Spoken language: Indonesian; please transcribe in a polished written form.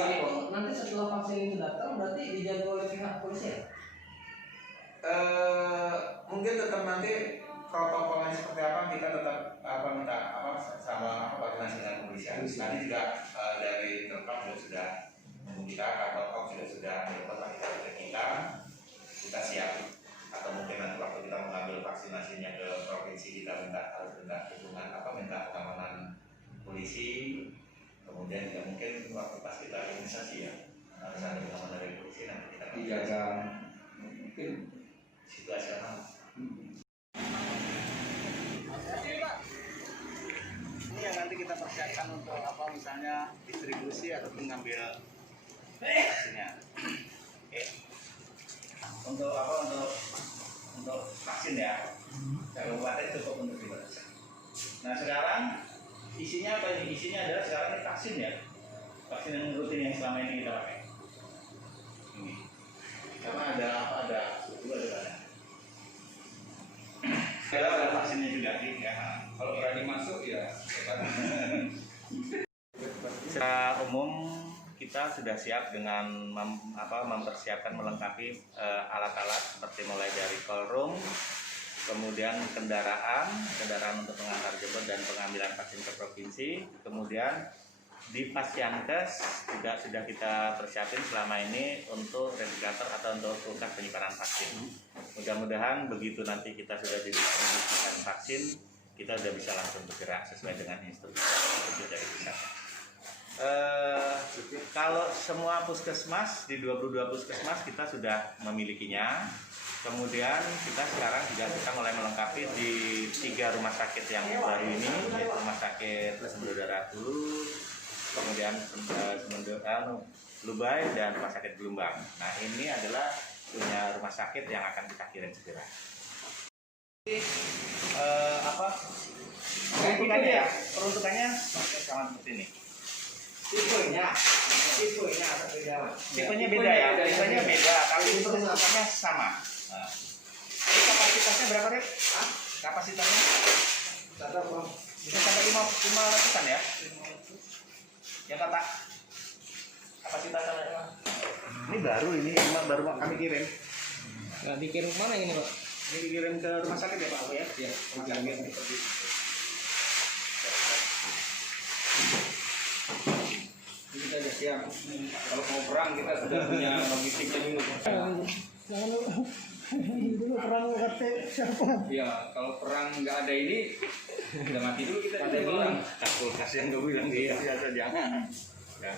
siap kok. Nanti setelah vaksin itu datang berarti dijaga oleh pihak polisi ya? Mungkin tetap nanti protokolnya seperti apa kita tetap minta sama koordinasi dengan kepolisian. Nanti juga dari Telkom juga sudah kita atau juga sudah berkoordinasi dengan kita siap. Atau mungkin nanti waktu kita mengambil vaksinasinya ke provinsi kita harus minta dukungan minta pengamanan polisi. Kemudian juga mungkin waktu pas kita imunisasi ya harus ada pengamanan dari polisi, nanti kita dijaga mungkin situasional. Ini yang nanti kita persiapkan untuk misalnya distribusi atau mengambil vaksinnya. Oke. Untuk vaksin ya. Kabupaten cukup untuk dibatasi. Nah sekarang isinya apa ini? Isinya adalah sekarang ini vaksin ya. Vaksin yang rutin yang selama ini kita pakai. Ini. Karena ada suku ada. Kalau ada vaksinnya juga ya. Kalau berani masuk ya. Secara umum kita sudah siap dengan mempersiapkan melengkapi alat-alat seperti mulai dari call room, kemudian kendaraan untuk mengantar jemput dan pengambilan vaksin ke provinsi, kemudian di Pasyankes juga sudah kita persiapin selama ini untuk replikator atau untuk kulkas penyimpanan vaksin. Mudah-mudahan begitu nanti kita sudah didistribusikan vaksin, kita sudah bisa langsung bergerak sesuai dengan instruksi dari pusat. Kalau semua puskesmas di 22 puskesmas kita sudah memilikinya. Kemudian kita sekarang juga kita mulai melengkapi di 3 rumah sakit yang baru ini, yaitu Rumah Sakit Semedo Dulu, kemudian Lubai dan Rumah Sakit Gelombang. Nah ini adalah punya rumah sakit yang akan kita kirim segera. Peruntukannya sama seperti ini. Tipenya beda ya, tipenya beda, tapi peruntukannya sama. Nah. Jadi kapasitasnya berapa, Rep? Kapasitasnya? Bisa sampai 500-an ya? Ya kata kapasitasnya. Ini baru kami kirim. Nah, dikirim mana ini Pak? Ini dikirim ke rumah sakit ya Pak ya? Iya, rumah sakit. Kita sudah siap. Kalau mau perang kita sudah punya logistiknya dulu. Dulu perang kata siapa? Iya, kalau perang nggak ada ini, kita mati dulu kita bilang. Kulkas yang gue bilang dia jangan. Ya.